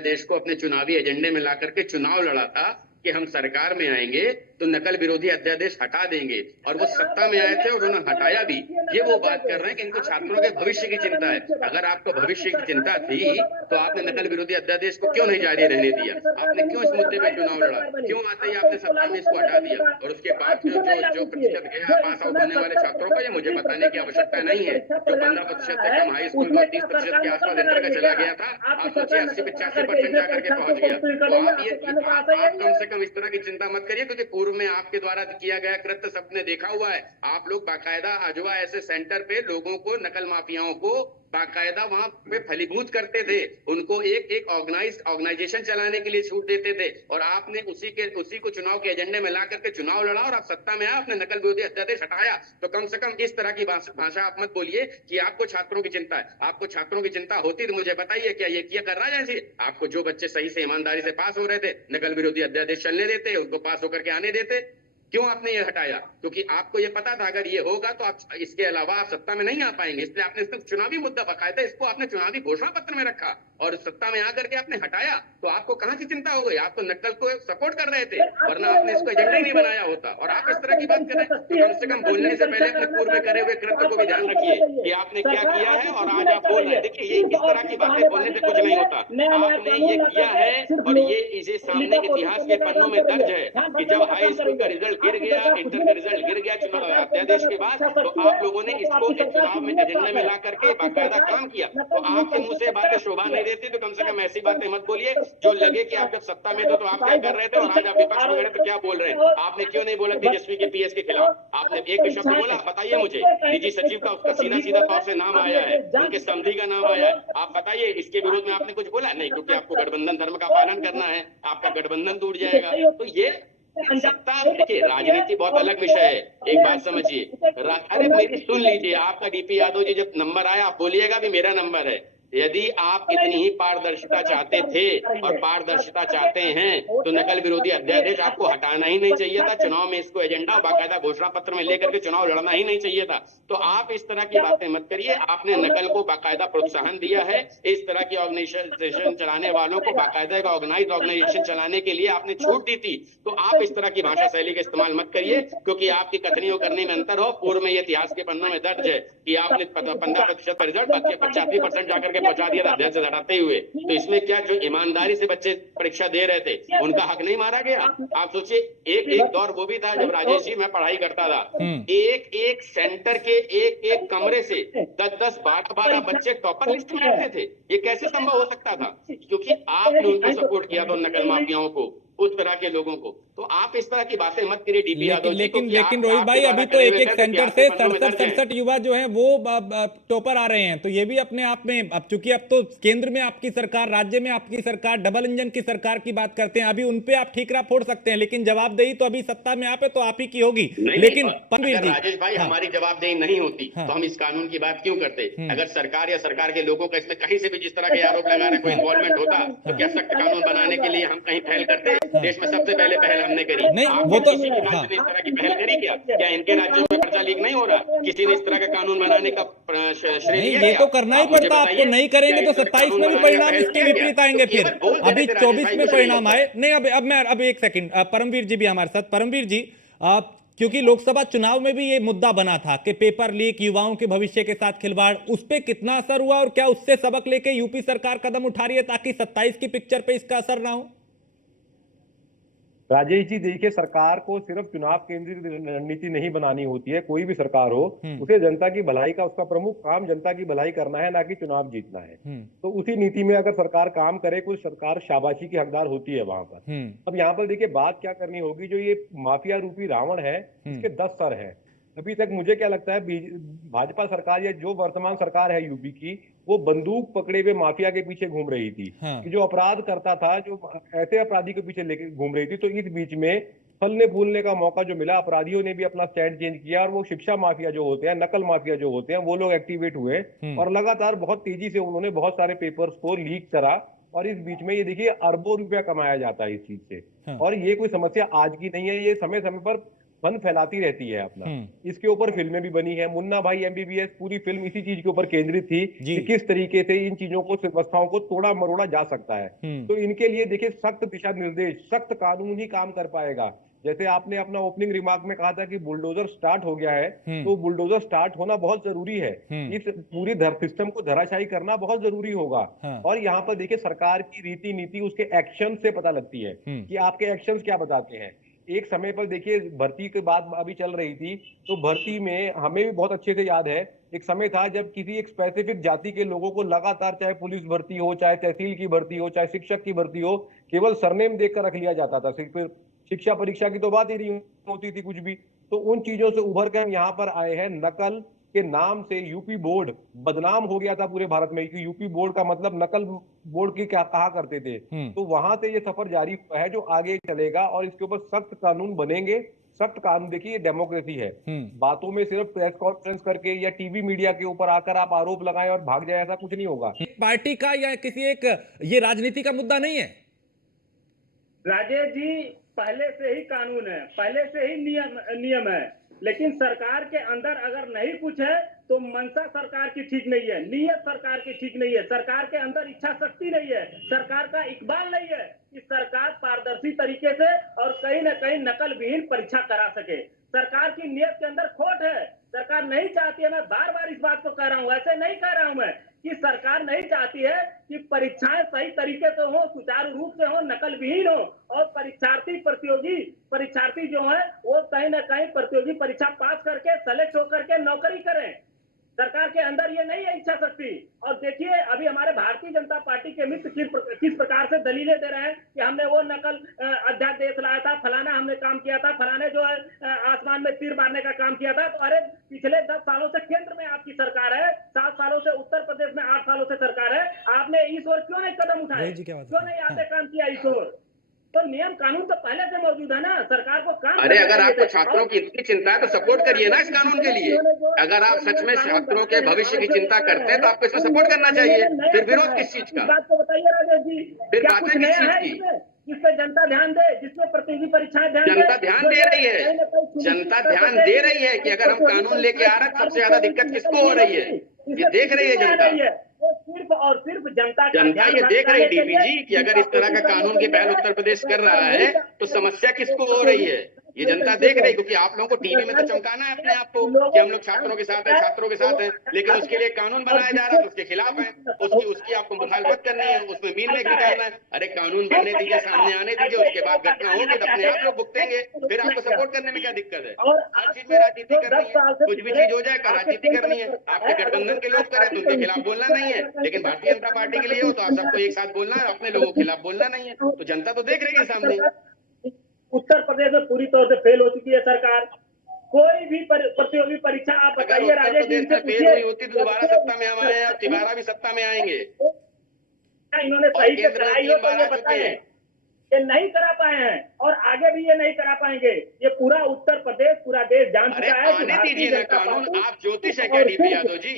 अध्यादेश को अपने चुनावी एजेंडे में ला करके चुनाव लड़ा था कि हम सरकार में आएंगे तो नकल विरोधी अध्यादेश हटा देंगे, और वो सत्ता में आए थे और उन्होंने हटाया भी। ये वो बात कर रहे हैं कि इनको छात्रों के भविष्य की चिंता है। अगर आपको भविष्य की चिंता थी तो आपने नकल विरोधी अध्यादेश को क्यों नहीं जारी रहने दिया? आपने क्यों इस मुद्दे पे चुनाव लड़ा? क्यों आते ही आपने सत्ता में इसको हटा दिया? और उसके बाद जो जो जो प्रतिशत गया पास आउट होने वाले छात्रों को, ये मुझे बताने की आवश्यकता नहीं है। जो 15% से कम हाई स्कूल और 30% के आसपास इंटर का चला गया था, आप सोचिए 80-85% जाकर के पहुंच गया। तो आप कम से कम इस तरह की चिंता मत करिए, क्योंकि पूर्व में आपके द्वारा किया गया कृत्य सबने देखा हुआ है। आप लोग बाकायदा आजवा ऐसे सेंटर पे लोगों को, नकल माफियाओं को बाकायदा वहां पे फलीभूत करते थे, उनको एक एक ऑर्गेनाइजेशन चलाने के लिए छूट देते थे, और आपने उसी को चुनाव के एजेंडे में ला करके चुनाव लड़ा और आप सत्ता में आए, आपने नकल विरोधी अध्यादेश हटाया। तो कम से कम इस तरह की भाषा आप मत बोलिए कि आपको छात्रों की चिंता है। आपको छात्रों की चिंता होती तो मुझे बताइए, क्या ये किया कर रहा है? जैसे आपको जो बच्चे सही से ईमानदारी से पास हो रहे थे, नकल विरोधी अध्यादेश चलने देते, उनको पास होकर के आने देते। क्यों आपने ये हटाया? क्योंकि आपको ये पता था अगर ये होगा तो आप इसके अलावा आप सत्ता में नहीं आ पाएंगे, इसलिए आपने इसको चुनावी मुद्दा बकायदा इसको आपने चुनावी घोषणा पत्र में रखा और सत्ता में आकर के आपने हटाया। तो आपको कहां की चिंता हो गई? आप तो नकल को सपोर्ट कर रहे थे, वरना आपने इसको एजेंडा ही नहीं बनाया होता। और आप इस तरह की बात कर रहे हैं, तो कम से कम बोलने से पहले अपने पूर्व में करे हुए कृत्य को भी ध्यान रखिए कि आपने क्या किया है और आज आप बोल रहे हैं। देखिए, ये इस तरह की बातें बोलने से कुछ नहीं होता। आपने ये किया है और ये इसे सामने इतिहास के पन्नों में दर्ज है कि जब हाई स्कूल का रिजल्ट गिर गया, इंटर का रिजल्ट गिर गया चुनाव अध्यादेश के बाद, तो आप लोगों ने इसको एक चुनाव में एजेंडे में ला करके बाकायदा काम किया। तो आपके मुंह से बातें शोभा नहीं देती, तो कम से कम ऐसी बातें मत बोलिए जो लगे कि आप जब सत्ता में थे तो आप क्या कर रहे थे और आज आप विपक्ष में खड़े तो क्या बोल रहे हैं। आपने क्यों नहीं बोला तेजस्वी के पीएस के खिलाफ? आपने एक भी शब्द बोला? बताइए मुझे। डीजी सचिव का उसका सीधा सीधा तौर से नाम आया है, उनके समधी का नाम आया है। आप बताइए, इसके विरोध में आपने कुछ बोला? नहीं, क्योंकि आपको गठबंधन धर्म का पालन करना है, आपका गठबंधन टूट जाएगा। तो ये सत्ता, देखिए राजनीति बहुत अलग विषय है। एक बात समझिए, अरे मेरी सुन लीजिए, आपका डीपी यादव जी जब नंबर आया आप बोलिएगा भी मेरा नंबर है। यदि आप इतनी ही पारदर्शिता चाहते थे और पारदर्शिता चाहते हैं तो नकल विरोधी अध्यादेश आपको हटाना ही नहीं चाहिए था। चुनाव में इसको एजेंडा बाकायदा घोषणा पत्र में लेकर के चुनाव लड़ना ही नहीं चाहिए था। तो आप इस तरह की बातें मत करिए। आपने नकल को बाकायदा प्रोत्साहन दिया है। इस तरह की ऑर्गेनाइजेशन चलाने वालों को बाकायदा एक ऑर्गेनाइज ऑर्गेनाइजेशन चलाने के लिए आपने छूट दी थी। तो आप इस तरह की भाषा शैली का इस्तेमाल मत करिए, क्योंकि आपकी कथनी करने में अंतर हो। पूर्व में इतिहास के पन्नों में दर्ज है कि आपने 15% का रिजल्ट 85% जाकर के पहुंचा दिया था अध्ययन से हटाते हुए। तो इसमें क्या जो ईमानदारी से बच्चे परीक्षा दे रहे थे उनका हक नहीं मारा गया? आप सोचिए, एक दौर वो भी था जब राजेश जी मैं पढ़ाई करता था, एक एक सेंटर के एक एक कमरे से 10-10 12-12 बच्चे टॉपर लिस्ट में आते थे। ये कैसे संभव हो सकता था? क्योंकि आपने उनको सपोर्ट किया था, नकल माफियाओं को, उस तरह के लोगों को। तो आप इस तरह की बातें मत करिए डीपी यादव जी। लेकिन रोहित भाई, अभी तो एक एक सेंटर से 67 युवा जो हैं वो टॉपर आ रहे हैं। तो ये भी अपने आप में, अब चूंकि अब तो केंद्र में आपकी सरकार, राज्य में आपकी सरकार, डबल इंजन की सरकार की बात करते हैं, अभी उनपे आप ठीकरा फोड़ सकते हैं, लेकिन जवाबदेही तो अभी सत्ता में आप है तो आप ही की होगी। लेकिन अगर राजेश भाई हमारी जवाबदेही नहीं होती तो हम इस कानून की बात क्यों करते? अगर सरकार या सरकार के लोगों का इसमें कहीं से भी जिस तरह के आरोप लगा रहे कोई इन्वॉल्वमेंट होता तो क्या सख्त कानून बनाने के लिए हम कहीं पहल करते? देश में सबसे पहले पहल हमने करी। नहीं, वो तो किसी भी राज्य ने इस तरह की पहल करी क्या? क्या इनके राज्यों में पर्चा लीक नहीं हो रहा? किसी ने इस तरह का कानून बनाने का श्रेय लिया? ये तो करना ही पड़ता आपको। नहीं करेंगे तो 27 में भी परिणाम इसके विपरीत आएंगे। फिर अभी 24 में परिणाम आए नहीं। अब एक सेकंड, परमवीर जी भी हमारे साथ। परमवीर जी, आप, क्योंकि लोकसभा चुनाव में भी ये मुद्दा बना था कि पेपर लीक, युवाओं के भविष्य के साथ खिलवाड़, उस पर कितना असर हुआ और क्या उससे सबक लेके यूपी सरकार कदम उठा रही है ताकि 27 की पिक्चर पे इसका असर ना हो? राजेश जी, देखिए, सरकार को सिर्फ चुनाव केंद्रित रणनीति नहीं बनानी होती है। कोई भी सरकार हो, उसे जनता की भलाई का, उसका प्रमुख काम जनता की भलाई करना है, ना कि चुनाव जीतना है। तो उसी नीति में अगर सरकार काम करे, कुछ सरकार शाबाशी की हकदार होती है वहां पर। अब यहाँ पर देखिए बात क्या करनी होगी, जो ये माफिया रूपी रावण है, इसके 10 सर हैं। अभी तक मुझे क्या लगता है, भाजपा सरकार या जो वर्तमान सरकार है यूपी की, वो बंदूक पकड़े हुए माफिया के पीछे घूम रही थी। कि जो अपराध करता था, जो ऐसे अपराधी के पीछे लेके घूम रही थी। तो इस बीच में फलने फूलने का मौका जो मिला, अपराधियों ने भी अपना स्टैंड चेंज किया और वो शिक्षा माफिया जो होते हैं, नकल माफिया जो होते हैं, वो लोग एक्टिवेट हुए और लगातार बहुत तेजी से उन्होंने बहुत सारे पेपर्स को लीक करा। और इस बीच में ये देखिए अरबों रुपया कमाया जाता है इस चीज से। और ये कोई समस्या आज की नहीं है, ये समय समय पर फन फैलाती रहती है अपना। इसके ऊपर फिल्में भी बनी है, मुन्ना भाई एमबीबीएस पूरी फिल्म इसी चीज के ऊपर केंद्रित थी कि किस तरीके से इन चीजों को, व्यवस्थाओं को तोड़ा मरोड़ा जा सकता है। तो इनके लिए देखिए सख्त दिशा निर्देश, सख्त कानून ही काम कर पाएगा। जैसे आपने अपना ओपनिंग रिमार्क में कहा था कि बुलडोजर स्टार्ट हो गया है, तो बुलडोजर स्टार्ट होना बहुत जरूरी है। इस पूरी सिस्टम को धराशायी करना बहुत जरूरी होगा। और यहाँ पर देखिए सरकार की रीति नीति उसके एक्शन से पता लगती है कि आपके एक्शन क्या बताते हैं। एक समय पर देखिए भर्ती की बात अभी चल रही थी, तो भर्ती में हमें भी बहुत अच्छे से याद है, एक समय था जब किसी एक स्पेसिफिक जाति के लोगों को लगातार, चाहे पुलिस भर्ती हो, चाहे तहसील की भर्ती हो, चाहे शिक्षक की भर्ती हो, केवल सरनेम देखकर रख लिया जाता था। सिर्फ शिक्षा परीक्षा की तो बात ही नहीं होती थी कुछ भी। तो उन चीजों से उभर कर हम यहाँ पर आए हैं। नकल के नाम से यूपी बोर्ड बदनाम हो गया था पूरे भारत में कि यूपी बोर्ड का मतलब नकल बोर्ड की क्या कहा करते थे। तो वहां से ये सफर जारी हुआ है जो आगे चलेगा, और इसके ऊपर सख्त कानून बनेंगे। सख्त कानून, देखिए ये डेमोक्रेसी है, बातों में सिर्फ प्रेस कॉन्फ्रेंस करके या टीवी मीडिया के ऊपर आकर आप आरोप लगाएं और भाग जाए, ऐसा कुछ नहीं होगा। पार्टी का या किसी एक, ये राजनीति का मुद्दा नहीं है राजेश जी। पहले से ही कानून है, पहले से ही नियम है, लेकिन सरकार के अंदर अगर नहीं कुछ है तो मंशा सरकार की ठीक नहीं है, नीयत सरकार की ठीक नहीं है, सरकार के अंदर इच्छा शक्ति नहीं है, सरकार का इकबाल नहीं है कि सरकार पारदर्शी तरीके से और कहीं न कहीं नकल विहीन परीक्षा करा सके। सरकार की नीयत के अंदर खोट है, सरकार नहीं चाहती है। मैं बार बार इस बात को कह रहा हूं, ऐसे नहीं कह रहा हूं मैं, कि सरकार नहीं चाहती है कि परीक्षाएं सही तरीके से हो, सुचारू रूप से हो, नकल विहीन हो, और परीक्षार्थी जो है वो कहीं ना कहीं प्रतियोगी परीक्षा पास करके सेलेक्ट होकर के नौकरी करें। सरकार के अंदर ये नहीं है इच्छा शक्ति। और देखिए अभी हमारे भारतीय जनता पार्टी के मित्र किस प्रकार से दलीलें दे रहे हैं कि हमने वो नकल अध्यादेश लाया था, फलाना हमने काम किया था, फलाने जो है आसमान में तीर मारने का काम किया था। तो अरे पिछले 10 सालों से केंद्र में आपकी सरकार है, 7 सालों से उत्तर प्रदेश में 8 सालों से सरकार है, आपने इस ओर क्यों नहीं कदम उठाए, क्यों नहीं आपने काम किया इस ओर? तो नियम कानून तो पहले से मौजूद है ना, सरकार को काम। अरे अगर आपको छात्रों की इतनी चिंता है तो सपोर्ट करिए ना इस कानून के लिए। अगर आप सच में छात्रों के भविष्य की चिंता करते हैं तो आपको इसमें सपोर्ट करना चाहिए। फिर विरोध किस चीज का? बात को बताइए राजेश जी, फिर क्या बातें कुछ किस नया चीज है की? इसमें जिसपे जनता ध्यान दे, जिसमें प्रतियोगी परीक्षाएं ध्यान दे? जनता ध्यान दे रही है, जनता ध्यान दे रही है कि अगर हम कानून लेके आ रहे हैं सबसे ज्यादा दिक्कत किसको हो रही है, ये देख रही है जनता। सिर्फ और सिर्फ जनता ये देख रही है डीपी जी कि अगर इस तरह का कानून की पहल उत्तर प्रदेश कर रहा है तो समस्या किसको हो रही है, ये जनता देख रही है। क्योंकि आप लोगों को टीवी में तो चमकाना है अपने आप को कि हम लोग छात्रों के साथ हैं, छात्रों के साथ हैं, लेकिन उसके लिए कानून बनाया जा रहा है तो उसके खिलाफ है, उसकी आपको मुखालफत करनी है, उसमें मील में निकालना है। अरे कानून बनने दीजिए, सामने आने दीजिए, उसके बाद घटना होगी तो अपने आप लोग भुगतेंगे। फिर आपको सपोर्ट करने में क्या दिक्कत है? हर चीज में राजनीति करनी है, कुछ भी चीज हो जाए राजनीति करनी है। आपके गठबंधन के लोग करें तो उनके खिलाफ बोलना नहीं है, लेकिन भारतीय जनता पार्टी के लिए हो तो आप सबको एक साथ बोलना है, अपने लोगों के खिलाफ बोलना नहीं है। तो जनता तो देख रही है सामने। उत्तर प्रदेश में पूरी तौर से फेल हो चुकी है सरकार। कोई भी प्रतियोगी परीक्षा आप बताइए राजेश जी से फेल हुई होती तो दोबारा सत्ता में हम आए हैं, तिबारा भी सत्ता में आएंगे। इन्होंने सही से कराई हो तो ये बताएं, ये नहीं करा पाए हैं और आगे भी ये नहीं करा पाएंगे। ये पूरा उत्तर प्रदेश, पूरा देश जान चुका है। आने दीजिए ना कानून। आप ज्योतिष है क्या डीपी यादव जी?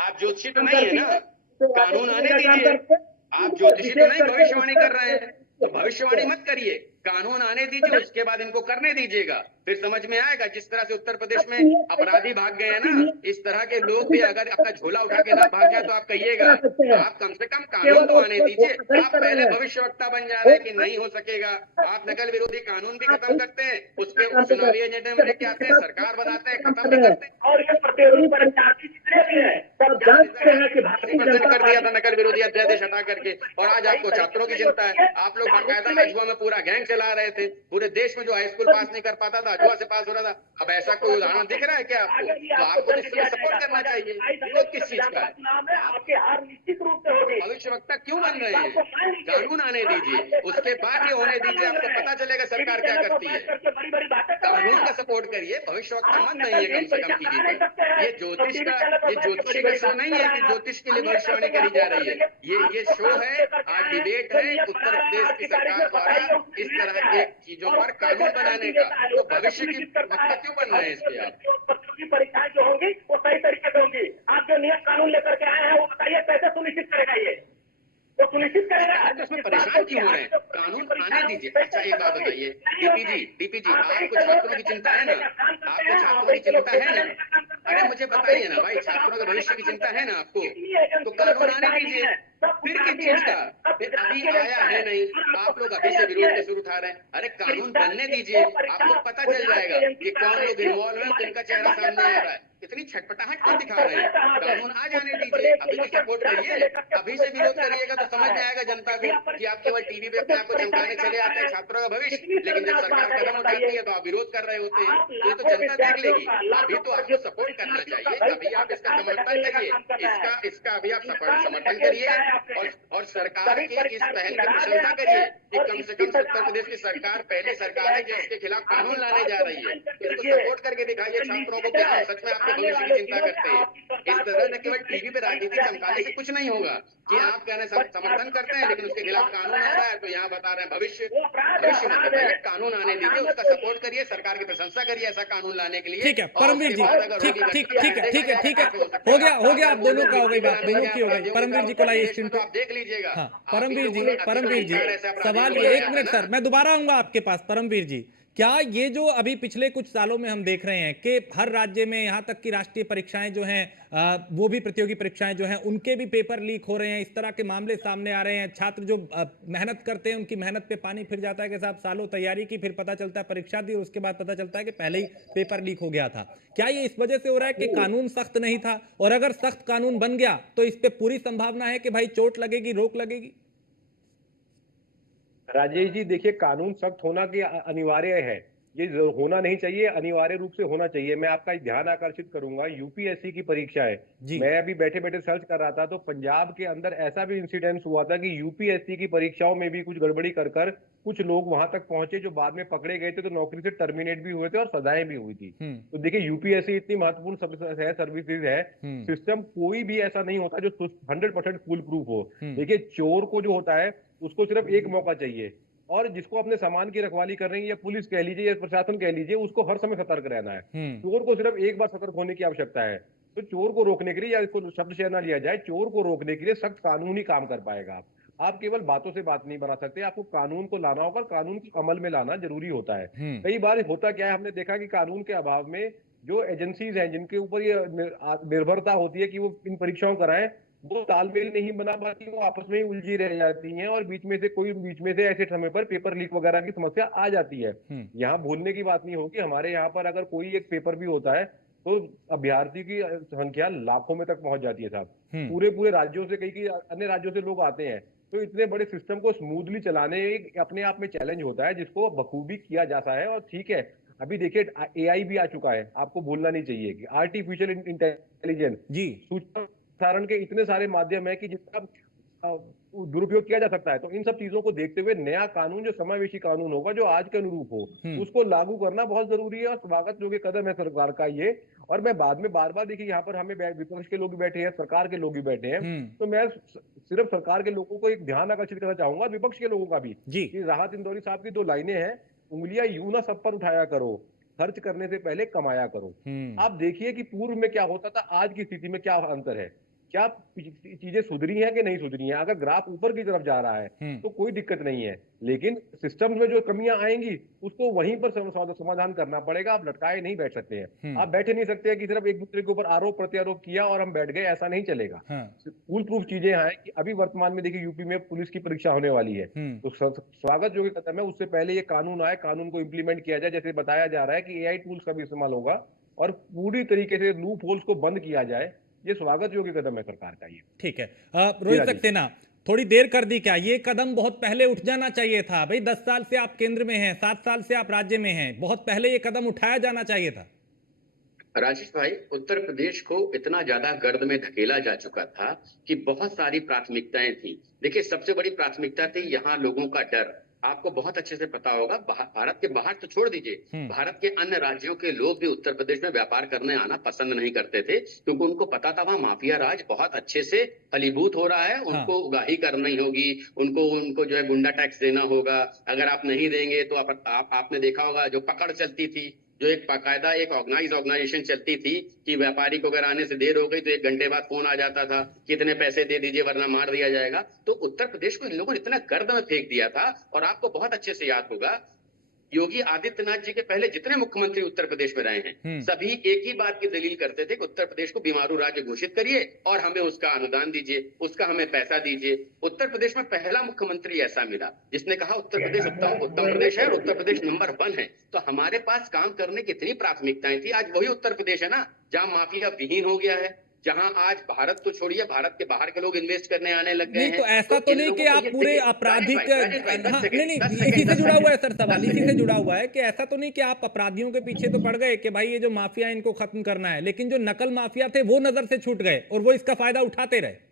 आप ज्योतिषी तो नहीं है ना, कानून आने दीजिए। आप ज्योतिषी तो नहीं भविष्यवाणी कर रहे हैं, तो भविष्यवाणी मत करिए, कानून आने दीजिए, उसके बाद इनको करने दीजिएगा, फिर समझ में आएगा। जिस तरह से उत्तर प्रदेश में अपराधी भाग गए हैं ना, इस तरह के लोग भी अगर अपना झोला उठा के ना भाग जाए तो आप कहिएगा। आप कम से कम कानून तो आने दीजिए। आप पहले भविष्यवक्ता बन जा रहे हैं कि नहीं हो सकेगा। आप नकल विरोधी कानून भी खत्म करते हैं, उसके चुनावी एजेंडे में लेके आते हैं, सरकार बनाते हैं, खत्म भी करते हैं। और ये प्रतियोगी परीक्षार्थी जितने भी हैं सब जानते हैं कि भारतीय जनता कर दिया था नकल विरोधी अध्यादेश हटा करके, और आज आपको छात्रों की चिंता है। आप लोग बाकायदा अजवा में पूरा गैंग चला रहे थे, पूरे देश में जो हाई स्कूल पास नहीं कर पाता था अजवा से पास हो रहा था। अब ऐसा कोई उदाहरण दिख रहा है क्या आपको? तो आपको इस समय सपोर्ट करना चाहिए। विरोध किस चीज का? आपके हार निश्चित रूप से होगी। भविष्यवक्ता क्यों बन रहे हैं? कानून आने दीजिए, उसके बाद ये होने दीजिए, आपको पता चलेगा सरकार क्या करती है। कानून का सपोर्ट करिए, भविष्यवक्ता मत नहीं है, कम से कम कीजिए। ये ज्योतिषी का शो नहीं है कि ज्योतिष के लिए भविष्यवाणी करी जा रही है। ये शो है, आज डिबेट है उत्तर प्रदेश की सरकार द्वारा इस तरह के चीजों पर कानून बनाने का। तो भविष्य की वक्ता क्यों बन रहे हैं इस पे आप? प्रतियोगी परीक्षाएं जो होंगी वो सही तरीके से होंगी। आप जो नियम कानून लेकर के आए हैं वो बताइए कैसे सुनिश्चित करेगा ये? तो सुनिश्चित करेगा। तो उसमें परेशान क्यों हो रहे हैं? कानून आने दीजिए। अच्छा एक बात बताइए डीपी जी आपको छात्रों की चिंता है ना? आपको छात्रों की चिंता है ना? अरे मुझे बताइए ना भाई, छात्रों के भविष्य की चिंता है ना आपको? तो कानून आने दीजिए। फिर किस चीज का? फिर अभी आया है नहीं, आप लोग अभी से विरोध के सुर उठा रहे हैं। अरे कानून बनने दीजिए, आपको पता चल जाएगा कि कौन लोग इन्वॉल्व है, किनका चेहरा सामने आ रहा है। इतनी छटपटाहट क्यों दिखा रहे हैं? कानून आ जाने दीजिए, अभी तो सपोर्ट करिए। अभी से विरोध करिएगा तो समझ में आएगा जनता को कि आप केवल टीवी पे अपने आप को चमकाने चले आते हैं छात्रों का भविष्य, लेकिन जब सरकार कदम उठाती है तो आप विरोध कर रहे होते हैं। तो ये तो जनता देख लेगी। अभी तो आपको सपोर्ट करना चाहिए, अभी आप इसका समर्थन करिए, इसका अभी आप समर्थन करिए और सरकार की इस पहल की प्रशंसा करिए कि कम से कम उत्तर प्रदेश की सरकार पहली सरकार है जो इसके खिलाफ कानून लाने जा रही है। इसको सपोर्ट करके दिखाइए छात्रों को कि हम सच में आपके भविष्य की चिंता करते हैं। इस तरह से केवल टीवी पे राजनीति चमकाने से कुछ नहीं होगा कि आप कहने समर्थन करते हैं लेकिन उसके खिलाफ कानून आ रहा है, तो यहाँ बता रहे हैं भविष्य मतलब पहले कानून आने दीजिए, उसका सपोर्ट करिए, सरकार की प्रशंसा करिए ऐसा कानून लाने के लिए। ठीक है परमवीर जी, ठीक है हो गया आप दोनों का हो गई बात, दोनों की हो गई। परमवीर जी को लाइए स्क्रीन पे, आप देख लीजिएगा। हाँ परमवीर जी सवाल ये, एक मिनट सर मैं दोबारा आऊंगा आपके पास। परमवीर जी, क्या ये जो अभी पिछले कुछ सालों में हम देख रहे हैं कि हर राज्य में यहाँ तक कि राष्ट्रीय परीक्षाएं जो हैं वो भी प्रतियोगी परीक्षाएं जो हैं उनके भी पेपर लीक हो रहे हैं, इस तरह के मामले सामने आ रहे हैं, छात्र जो मेहनत करते हैं उनकी मेहनत पे पानी फिर जाता है कि साहब सालों तैयारी की, फिर पता चलता है परीक्षा दी और उसके बाद पता चलता है कि पहले ही पेपर लीक हो गया था। क्या ये इस वजह से हो रहा है कि कानून सख्त नहीं था, और अगर सख्त कानून बन गया तो इस पे पूरी संभावना है कि भाई चोट लगेगी, रोक लगेगी? राजेश जी देखिए, कानून सख्त होना की अनिवार्य है, ये होना नहीं चाहिए, अनिवार्य रूप से होना चाहिए। मैं आपका ध्यान आकर्षित करूंगा, यूपीएससी की परीक्षा है, मैं अभी बैठे बैठे सर्च कर रहा था तो पंजाब के अंदर ऐसा भी इंसिडेंस हुआ था कि यूपीएससी की परीक्षाओं में भी कुछ गड़बड़ी कर कुछ लोग वहां तक पहुंचे जो बाद में पकड़े गए थे, तो नौकरी से टर्मिनेट भी हुए थे और सजाएं भी हुई थी। तो देखिए यूपीएससी इतनी महत्वपूर्ण सर्विसेज है, सिस्टम कोई भी ऐसा नहीं होता जो 100% फुल प्रूफ हो। देखिए चोर को जो होता है उसको सिर्फ एक मौका चाहिए, और जिसको अपने सामान की रखवाली कर रही है, या पुलिस कह लीजिए या प्रशासन कह लीजिए, उसको हर समय सतर्क रहना है। चोर को सिर्फ एक बार सतर्क होने की आवश्यकता है। तो चोर को रोकने के लिए, या इसको शब्द शेयर ना लिया जाए, चोर को रोकने के लिए सख्त कानून ही काम कर पाएगा। आप केवल बातों से बात नहीं बना सकते, आपको कानून को लाना होगा, कानून को अमल में लाना जरूरी होता है। कई बार होता क्या है, हमने देखा कि कानून के अभाव में जो एजेंसीज हैं जिनके ऊपर ये निर्भरता होती है कि वो इन परीक्षाओं कराएं, वो तालमेल नहीं बना पाती, वो आपस में ही उलझी रह जाती हैं, और बीच में से ऐसे समय पर पेपर लीक वगैरह की समस्या आ जाती है। यहाँ भूलने की बात नहीं होगी, हमारे यहाँ पर अगर कोई एक पेपर भी होता है तो अभ्यर्थी की संख्या लाखों में तक पहुंच जाती है साहब। पूरे राज्यों से, कई अन्य राज्यों से लोग आते हैं, तो इतने बड़े सिस्टम को स्मूथली चलाने अपने आप में चैलेंज होता है, जिसको बखूबी किया जाता है। और ठीक है, अभी देखिए एआई भी आ चुका है, आपको भूलना नहीं चाहिए कि आर्टिफिशियल इंटेलिजेंस जी, सूचना प्रसारण के इतने सारे माध्यम है कि जिसका दुरुपयोग किया जा सकता है। तो इन सब चीजों को देखते हुए नया कानून, जो समावेशी कानून होगा, जो आज के अनुरूप हो, उसको लागू करना बहुत जरूरी है, और स्वागत योग्य कदम है सरकार का ये। और मैं बाद में बार बार देखिए, यहाँ पर हमें विपक्ष के लोग भी बैठे हैं, सरकार के लोग भी बैठे हैं, तो मैं सिर्फ सरकार के लोगों को एक ध्यान आकर्षित करना चाहूंगा, विपक्ष के लोगों का भी, कि राहत इंदौरी साहब की 2 लाइनें हैं, उंगलियां यूं ना सब पर उठाया करो, खर्च करने से पहले कमाया करो। आप देखिए कि पूर्व में क्या होता था, आज की स्थिति में क्या अंतर है, क्या चीजें सुधरी हैं कि नहीं सुधरी हैं। अगर ग्राफ ऊपर की तरफ जा रहा है तो कोई दिक्कत नहीं है, लेकिन सिस्टम में जो कमियां आएंगी उसको वहीं पर समाधान करना पड़ेगा। आप लटकाए नहीं बैठ सकते हैं, आप बैठे नहीं सकते हैं कि सिर्फ एक दूसरे के ऊपर आरोप प्रत्यारोप किया और हम बैठ गए, ऐसा नहीं चलेगा। फुल प्रूफ चीजें हैं कि अभी वर्तमान में देखिए यूपी में पुलिस की परीक्षा होने वाली है, तो स्वागत जो कदम है, उससे पहले ये कानून आए, कानून को इंप्लीमेंट किया जाए। जैसे बताया जा रहा है कि एआई टूल्स का भी इस्तेमाल होगा और पूरी तरीके से लूप होल्स को बंद किया जाए, ये स्वागत योग्य कदम है सरकार का। ये ठीक है। रोहित सक्सेना, थोड़ी देर कर दी क्या? ये कदम बहुत पहले उठ जाना चाहिए था भाई। 10 साल से आप केंद्र में हैं, 7 साल से आप राज्य में हैं, बहुत पहले ये कदम उठाया जाना चाहिए था। राजेश भाई, उत्तर प्रदेश को इतना ज्यादा गर्द में धकेला जा चुका था कि बहुत सारी प्राथमिकताएं थी। देखिए, सबसे बड़ी प्राथमिकता थी यहाँ लोगों का डर। आपको बहुत अच्छे से पता होगा, भारत के बाहर तो छोड़ दीजिए, भारत के अन्य राज्यों के लोग भी उत्तर प्रदेश में व्यापार करने आना पसंद नहीं करते थे, क्योंकि उनको पता था वहाँ माफिया राज बहुत अच्छे से फलीभूत हो रहा है। उनको उगाही करनी होगी, उनको जो है गुंडा टैक्स देना होगा, अगर आप नहीं देंगे तो आपने देखा होगा जो पकड़ चलती थी, जो एक बाकायदा एक ऑर्गेनाइजेशन चलती थी कि व्यापारी को अगर आने से देर हो गई तो 1 घंटे बाद फोन आ जाता था, कितने पैसे दे दीजिए वरना मार दिया जाएगा। तो उत्तर प्रदेश को इन लोगों ने इतना गर्द में फेंक दिया था। और आपको बहुत अच्छे से याद होगा, योगी आदित्यनाथ जी के पहले जितने मुख्यमंत्री उत्तर प्रदेश में रहे हैं, सभी एक ही बात की दलील करते थे कि उत्तर प्रदेश को बीमारू राज्य घोषित करिए और हमें उसका अनुदान दीजिए, उसका हमें पैसा दीजिए। उत्तर प्रदेश में पहला मुख्यमंत्री ऐसा मिला जिसने कहा उत्तर प्रदेश उत्तम प्रदेश है और उत्तर प्रदेश नंबर 1 है। तो हमारे पास काम करने की इतनी प्राथमिकताएं थी। आज वही उत्तर प्रदेश है ना जहां माफिया विहीन हो गया है, जहां आज भारत को छोड़िए, भारत के बाहर के लोग इन्वेस्ट करने आने लग गए नहीं हैं। तो ऐसा तो नहीं कि आप पूरे आपराधिक, नहीं इसी से जुड़ा हुआ है सर सवाल, इसी से जुड़ा हुआ है कि ऐसा तो नहीं कि आप अपराधियों के पीछे तो पड़ गए कि भाई ये जो माफिया इनको खत्म करना है, लेकिन जो नकल माफिया थे वो नजर से छूट गए और वो इसका फायदा उठाते रहे।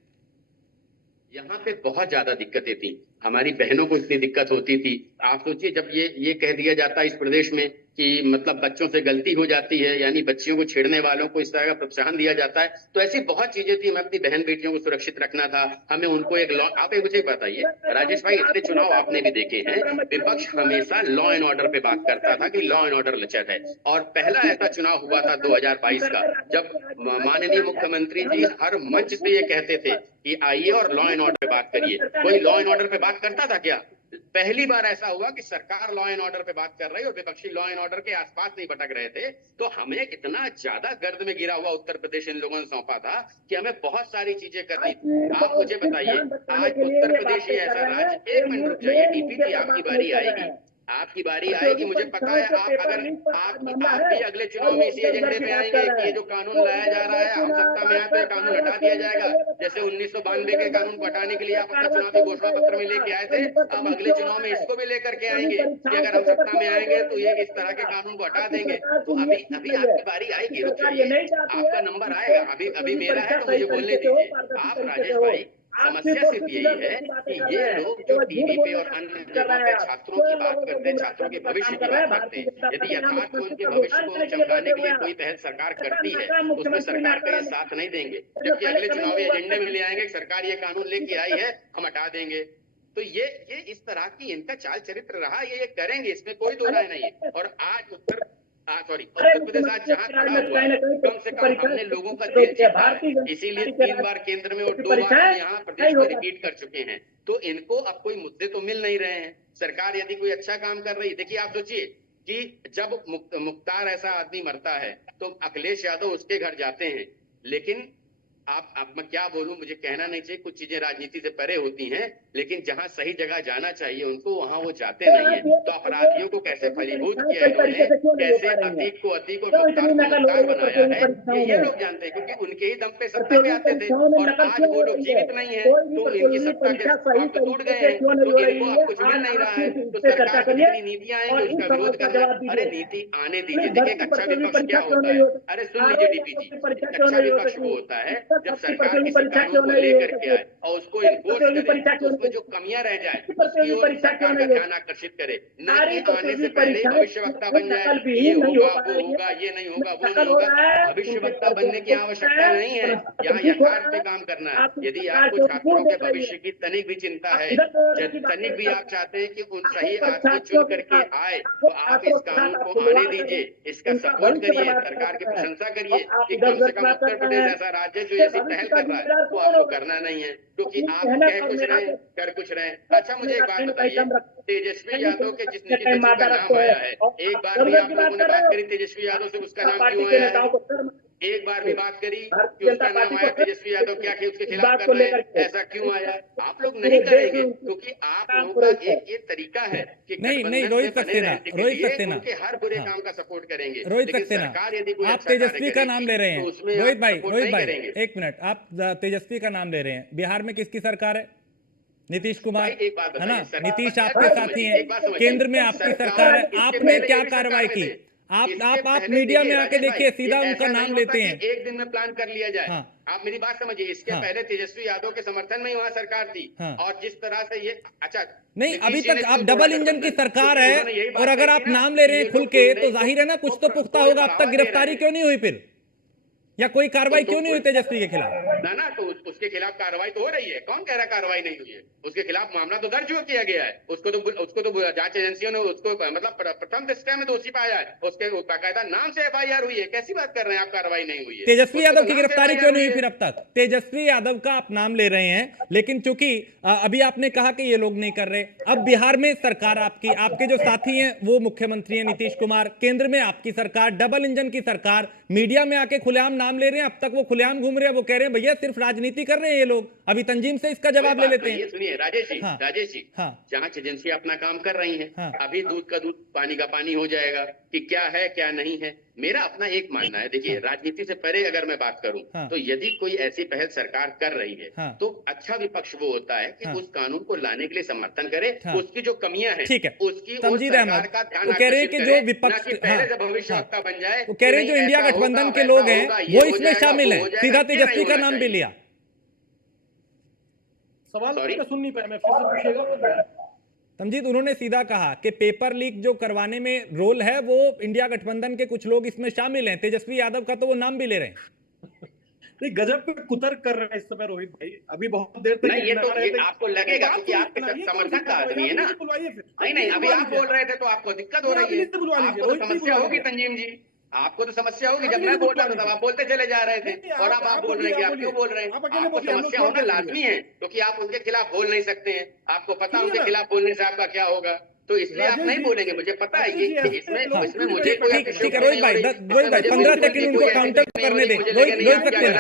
यहाँ पे बहुत ज्यादा दिक्कतें थी, हमारी बहनों को इतनी दिक्कत होती थी। आप सोचिए जब ये कह दिया जाता है इस प्रदेश में कि मतलब बच्चों से गलती हो जाती है, यानी बच्चियों को छेड़ने वालों को इस तरह का प्रोत्साहन दिया जाता है, तो ऐसी बहुत चीजें थी। हमें अपनी बहन बेटियों को सुरक्षित रखना था, हमें उनको एक लॉ। आप एक मुझे बताइए राजेश भाई, इतने चुनाव आपने भी देखे हैं, विपक्ष हमेशा लॉ एंड ऑर्डर पे बात करता था कि लॉ एंड ऑर्डर लचर है। और पहला ऐसा चुनाव हुआ था 2022 का, जब माननीय मुख्यमंत्री जी हर मंच से ये कहते थे कि आइए और लॉ एंड ऑर्डर पे बात करिए। कोई लॉ एंड ऑर्डर पे बात करता था क्या? पहली बार ऐसा हुआ कि सरकार लॉ एंड ऑर्डर पे बात कर रही और विपक्षी लॉ एंड ऑर्डर के आसपास नहीं भटक रहे थे। तो हमें इतना ज्यादा गर्द में गिरा हुआ उत्तर प्रदेश इन लोगों ने सौंपा था कि हमें बहुत सारी चीजें करनी थी। आप मुझे बताइए, आज उत्तर प्रदेश ही ऐसा राज्य, 1 मिनट रुक जाइए डीपी जी, आपकी बारी आएगी, आपकी बारी आएगी। मुझे पता है आप भी अगले चुनाव में इसी एजेंडे पे आएंगे कि ये जो कानून लाया जा रहा है, हम सत्ता में आए तो ये कानून हटा दिया जाएगा। जैसे 1992 के कानून को हटाने के लिए आप अपना चुनावी घोषणा पत्र में लेके आए थे, अब अगले चुनाव में इसको भी लेकर के आएंगे कि अगर हम सत्ता में आएंगे तो ये इस तरह के कानून को हटा देंगे। तो अभी आपकी बारी आएगी, रुक जाइए, आपका नंबर आएगा। अभी मेरा है तो मुझे बोलने दीजिए। आप राजेश भाई, समस्या सिर्फ यही है कि ये लोग जो टीवी पे और अन्य जगह पे छात्रों की बात करते हैं, छात्रों के भविष्य की बात करते हैं, यदि यथार्थ में उनके भविष्य को चमकाने के लिए कोई पहल सरकार करती है तो उसमें सरकार का ये साथ नहीं देंगे। जबकि अगले चुनावी एजेंडे में ले आएंगे सरकार ये कानून लेके आई है, हम हटा देंगे। तो ये इस तरह की इनका चाल चरित्र रहा, ये करेंगे, इसमें कोई दो राय नहीं है। और आज उत्तर प्रदेश आज जहाँ खड़ा हुआ है, कम से कम हमने लोगों का दिल जीता है, इसीलिए 3 बार केंद्र में और 2 बार यहाँ प्रदेश में रिपीट कर चुके हैं। तो इनको अब कोई मुद्दे तो मिल नहीं रहे हैं। सरकार यदि कोई अच्छा काम कर रही है, देखिए आप सोचिए कि जब मुख्तार ऐसा आदमी मरता है तो अखिलेश यादव उसके घर जाते हैं, लेकिन आप मैं क्या बोलूं, मुझे कहना नहीं चाहिए, कुछ चीजें राजनीति से परे होती हैं, लेकिन जहां सही जगह जाना चाहिए उनको वहां वो जाते नहीं है। तो अपराधियों को कैसे फलीभूत किया इन्होंने, कैसे अतीक को अतीक और मुख्तार को मुख्तार बनाया है, ये लोग जानते हैं, क्योंकि उनके ही दम पे सत्ता पे आते थे। और आज वो लोग जीवित नहीं है तो इनकी सत्ता के आप टूट गए हैं, तो इनको अब कुछ मिल नहीं रहा है। तो सरकार की जितनी नीतियां आएंगी उसका विरोध करना। अरे नीति आने दीजिए, देखिए एक अच्छा विपक्ष क्या होता है। अरे सुन लीजिए डीपी जी, अच्छा विपक्ष वो होता है जब सरकार किसी कानून को लेकर के आए और उसको इन्फोर्स करे, तो उसमें जो कमियां रह जाए उसकी ओर सरकार का ध्यान आकर्षित करे, न कि आने से पहले भविष्यवक्ता बन जाए, ये होगा वो होगा, ये नहीं होगा वो नहीं होगा। भविष्यवक्ता बनने की आवश्यकता नहीं है, यहाँ यथार्थ पे काम करना है। यदि आपको छात्रों के भविष्य की तनिक भी चिंता है, तनिक भी आप चाहते हैं कि उन सही आदमी चुन करके आए, तो आप इस कानून को आने दीजिए, इसका सपोर्ट करिए, सरकार की प्रशंसा करिए कि कम से कम उत्तर प्रदेश ऐसा राज्य जो ऐसी पहल कर रहा है वो आपको करना नहीं है, क्योंकि आप कह कुछ रहे कर कुछ रहे। अच्छा मुझे एक बात बताइए, तेजस्वी यादव के जिस निजी बच्चे का नाम आया है, एक बार भी आप लोगों ने बात करी तेजस्वी यादव से, उसका नाम क्यों आया है? एक बार भी बात करी कि उसका नाम आया तेजस्वी यादव, क्या कि उसके खिलाफ कर रहे हैं, ऐसा क्यों आया? आप लोग नहीं करेंगे क्योंकि आप लोगों का एक ये तरीका है कि नहीं रोहित सक्सेना, उनके हर बुरे काम का सपोर्ट करेंगे। रोहित सक्सेना, आप तेजस्वी का नाम ले रहे हैं, रोहित भाई एक मिनट, आप तेजस्वी का नाम ले रहे हैं, बिहार में किसकी सरकार है? नीतीश कुमार है ना, नीतीश आपके साथी हैं, केंद्र में आपकी सरकार है, आपने क्या कार्रवाई की? आप मीडिया में आके देखिए, सीधा उनका नाम लेते हैं। एक दिन में प्लान कर लिया जाए। हाँ। आप मेरी बात समझिए, इसके पहले तेजस्वी यादव के समर्थन में ही वहाँ सरकार थी। हाँ। और जिस तरह से ये अच्छा नहीं, अभी तक आप डबल इंजन की सरकार है और अगर आप नाम ले रहे हैं खुल के तो जाहिर है ना कुछ तो पुख्ता होगा। अब तक गिरफ्तारी क्यों नहीं हुई फिर? या कोई कार्रवाई क्यों नहीं हुई तेजस्वी के खिलाफ? ना तो उसके खिलाफ कार्रवाई तो हो रही है। कौन कह रहा कार्रवाई नहीं हुई है? उसके खिलाफ मामला तो दर्ज किया गया है। उसको तो जांच एजेंसियों ने उसको मतलब प्रथम दृष्टया में दोषी पाया है। उसके बाकायदा नाम से एफआईआर हुई है। कैसी बात कर रहे हैं आप? कार्रवाई नहीं हुई है। तेजस्वी यादव की नाम से गिरफ्तारी FIR क्यों नहीं हुई हुई है। फिर अब तक? तेजस्वी यादव का आप नाम ले रहे हैं, लेकिन चूंकि अभी आपने कहा कि ये लोग नहीं कर रहे, अब बिहार में सरकार आपकी, आपके जो साथी हैं वो मुख्यमंत्री हैं नीतीश कुमार, केंद्र में आपकी सरकार, डबल इंजन की सरकार, मीडिया में आके खुलेआम नाम ले रहे हैं। अब तक वो खुलेआम घूम रहे हैं, वो कह रहे हैं भैया सिर्फ राजनीति कर रहे हैं ये लोग। अभी तंजीम से इसका जवाब ले लेते हैं। सुनिए राजेश जी, हाँ। राजेश जी, हाँ। जांच एजेंसी अपना काम कर रही है। हाँ। अभी दूध का दूध पानी का पानी हो जाएगा कि क्या है क्या नहीं है। मेरा अपना एक मानना है, देखिए राजनीति से परे अगर मैं बात करूं हाँ। तो यदि कोई ऐसी पहल सरकार कर रही है हाँ। तो अच्छा विपक्ष वो होता है कि हाँ। उस कानून को लाने के लिए समर्थन करे, हाँ। उसकी जो कमियां हैं ठीक है, उसकी ओर तंजीद सरकार अहमद, का ध्यान वो कह रहे हैं आकर्षित कि करे, जो विपक्ष, ना कि पहले हाँ, से भविष्यवक्ता बन जाए। वो कह रहे हैं कि जो नहीं, इंडिया ऐसा गठबंधन होगा, के वैसा लोग हैं होगा, ये वो हो इसमें जाएगा, शामिल वो हैं, हो जाएगा, सीधा ये तेजस्वी नहीं का होना नाम भी चाहिए। लिया। सवाल Sorry? आपका सुन नहीं पाया मैं, फिर से पूछिएगा। तमजीद, उन्होंने सीधा कहा कि पेपर लीक जो करवाने में रोल है वो इंडिया गठबंधन के कुछ लोग इसमें शामिल हैं। तेजस्वी यादव का तो वो नाम भी ले रहे हैं। नहीं, गजब पे कुतर्क कर रहे हैं इस समय रोहित भाई। अभी बहुत देर तक नहीं, ये नहा तो रहे ये थे। आपको लगेगा बात क्योंकि तो आपके सुनाइए, समर्थन का तो आदमी है ना। आप बुलवाइए फिर। नहीं, अभी आप बोल रहे थे तो आपको दिक्कत हो रही है। आप बुलवा लीजिए, आपको तो रोहित जी समस्या बुलवा होगी लीजिए। तंजीम जी, आपको तो समस्या होगी। आप जब नहीं मैं बोल रहा था बुलवा तब आप बोलते चले जा रहे थे नहीं, और आप- अब आप आप बोल रहे हैं कि आप बोलिए, क्यों बोल रहे हैं? आप अकेले आपको बोलिए, हम लोग समस्या छोड़ होना के लाजमी है क्योंकि आप उनके खिलाफ बोल नहीं सकते हैं। आपको पता है सुनिए उनके ना। खिलाफ बोलने से आपका क्या होगा, तो इसलिए आप राजेश नहीं जी, बोलेंगे। मुझे पता है राजेश जी, कि इसमें हाँ, इसमें मुझे कोई ठीक- अतिशयोक्ति ठीक है रोहित नहीं भाई, हो रही। रोहित भाई मुझे 15 बिल्कुल सेकंड भी उनको कोई काउंटर अतिशयोक्ति नहीं हो करने रही। दे। मुझे रोहित लगे नहीं आप सकते क्या हैं।